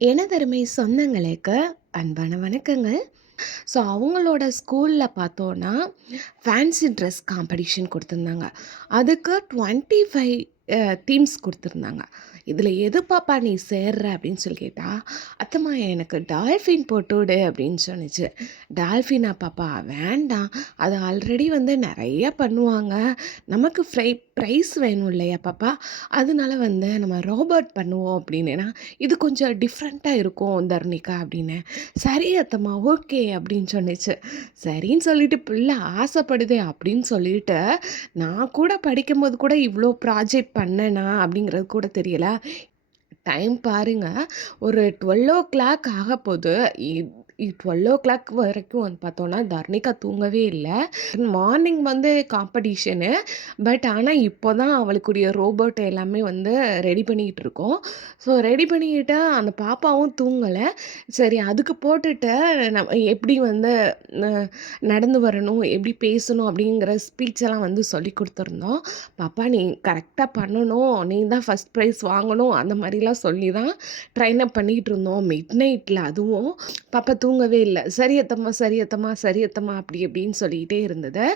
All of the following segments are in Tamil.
எனதருமை சொந்தங்களுக்கு அன்பான வணக்கங்கள். ஸோ அவங்களோட ஸ்கூலில் பார்த்தோன்னா ஃபேன்சி ட்ரெஸ் காம்படிஷன் கொடுத்துருந்தாங்க. அதுக்கு 25 தீம்ஸ் கொடுத்துருந்தாங்க. இதில் எது பாப்பா நீ சேர்ற அப்படின்னு சொல்லி கேட்டா, அத்தம்மா எனக்கு டால்ஃபின் போட்டுவிடு அப்படின்னு சொன்னிச்சு. டால்ஃபினா பாப்பா வேண்டாம், அது ஆல்ரெடி வந்து நிறைய பண்ணுவாங்க, நமக்கு ப்ரைஸ் வேணும் இல்லையா பாப்பா, அதனால வந்து நம்ம ரோபோட் பண்ணுவோம் அப்படின்னா இது கொஞ்சம் டிஃப்ரெண்ட்டாக இருக்கும் தர்ணிகா அப்படின்னு. சரி அத்தம்மா ஓகே அப்படின்னு சொன்னிச்சு. சரின்னு சொல்லிட்டு பிள்ளை ஆசைப்படுதே அப்படின்னு சொல்லிட்டு நான் கூட படிக்கும்போது கூட இவ்வளோ ப்ராஜெக்ட் பண்ணேனா அப்படிங்கிறது கூட தெரியல. டைம் பாருங்க, ஒரு 12:00 ஆகப்போகுது. 12:00 வரைக்கும் வந்து பார்த்தோன்னா, தர்ணிகா தூங்கவே இல்ல. மார்னிங் வந்து காம்படிஷனு. பட் ஆனால் இப்போ தான் அவளுக்குரிய ரோபோட் எல்லாமே வந்து ரெடி பண்ணிக்கிட்டு இருக்கோம். ஸோ ரெடி பண்ணிக்கிட்டு அந்த பாப்பாவும் தூங்கலை. சரி அதுக்கு போட்டுட்டு நம்ம எப்படி வந்து ந நடந்து வரணும், எப்படி பேசணும் அப்படிங்கிற ஸ்பீச்செல்லாம் வந்து சொல்லிக் கொடுத்துருந்தோம். பாப்பா நீ கரெக்டாக பண்ணணும், நீ தான் ஃபஸ்ட் ப்ரைஸ் வாங்கணும், அந்த மாதிரிலாம் சொல்லி தான் ட்ரெயின் அப் பண்ணிக்கிட்டு இருந்தோம். மிட் நைட்டில் அதுவும் பாப்பா தூங்கவே இல்லை. சரி அத்தம்மா சரி அத்தம்மா சரி அத்தம்மா அப்படி இப்படின்னு சொல்லிக்கிட்டே இருந்தது.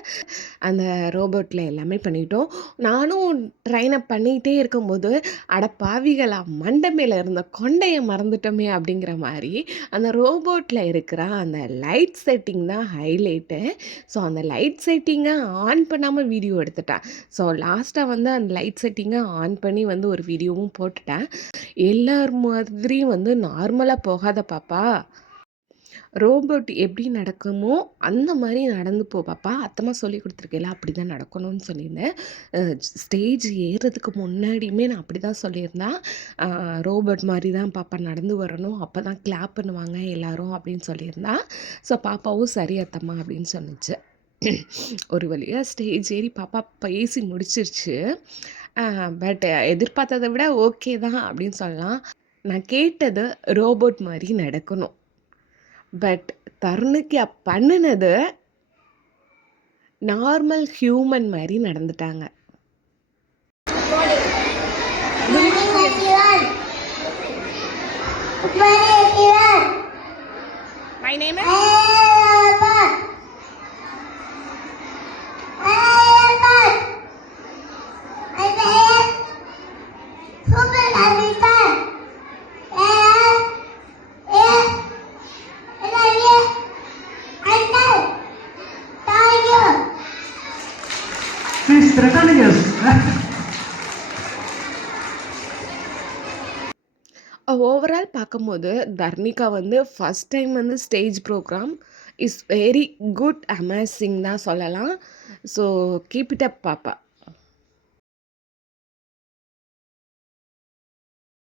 அந்த ரோபோட்டில் எல்லாமே பண்ணிட்டோம். நானும் ட்ரெயின் அப் பண்ணிக்கிட்டே இருக்கும்போது, அட பாவிகளா மண்டை மேலே இருந்த கொண்டைய மறந்துட்டோமே அப்படிங்கிற மாதிரி அந்த ரோபோட்டில் இருக்கிற அந்த லைட் செட்டிங் தான் ஹைலைட்டு. ஸோ அந்த லைட் செட்டிங்கை ஆன் பண்ணாமல் வீடியோ எடுத்துட்டேன். ஸோ லாஸ்ட்டாக வந்து அந்த லைட் செட்டிங்கை ஆன் பண்ணி வந்து ஒரு வீடியோவும் போட்டுட்டேன். எல்லார் மாதிரியும் வந்து நார்மலாக போகாத பாப்பா, ரோபோட் எப்படி நடக்குமோ அந்த மாதிரி நடந்து போ பாப்பா, அத்தம்மா சொல்லி கொடுத்துருக்கேல அப்படி தான் நடக்கணும்னு சொல்லியிருந்தேன். ஸ்டேஜ் ஏறுறதுக்கு முன்னாடியுமே நான் அப்படி தான் சொல்லியிருந்தேன். ரோபோட் மாதிரி தான் பாப்பா நடந்து வரணும், அப்போ தான் கிளாப் பண்ணுவாங்க எல்லாரும் அப்படின்னு சொல்லியிருந்தேன். ஸோ பாப்பாவும் சரி அத்தம்மா அப்படின்னு சொன்னிச்சு. ஒரு வழியாக ஸ்டேஜ் ஏறி பாப்பா பேசி முடிச்சிருச்சு. பட் எதிர்பார்த்ததை விட ஓகே தான் அப்படின்னு சொல்லலாம். நான் கேட்டது ரோபோட் மாதிரி நடக்கணும். பட் தருணுக்கு பண்ணினது நார்மல் ஹியூமன் மாதிரி நடந்துட்டாங்க. My name is Please threatening us. Overall பார்க்கும்போது தர்ணிகா வந்து ஃபஸ்ட் டைம் வந்து stage program is very good amazing தான் சொல்லலாம். ஸோ கீப் இட் அப் பாப்பா.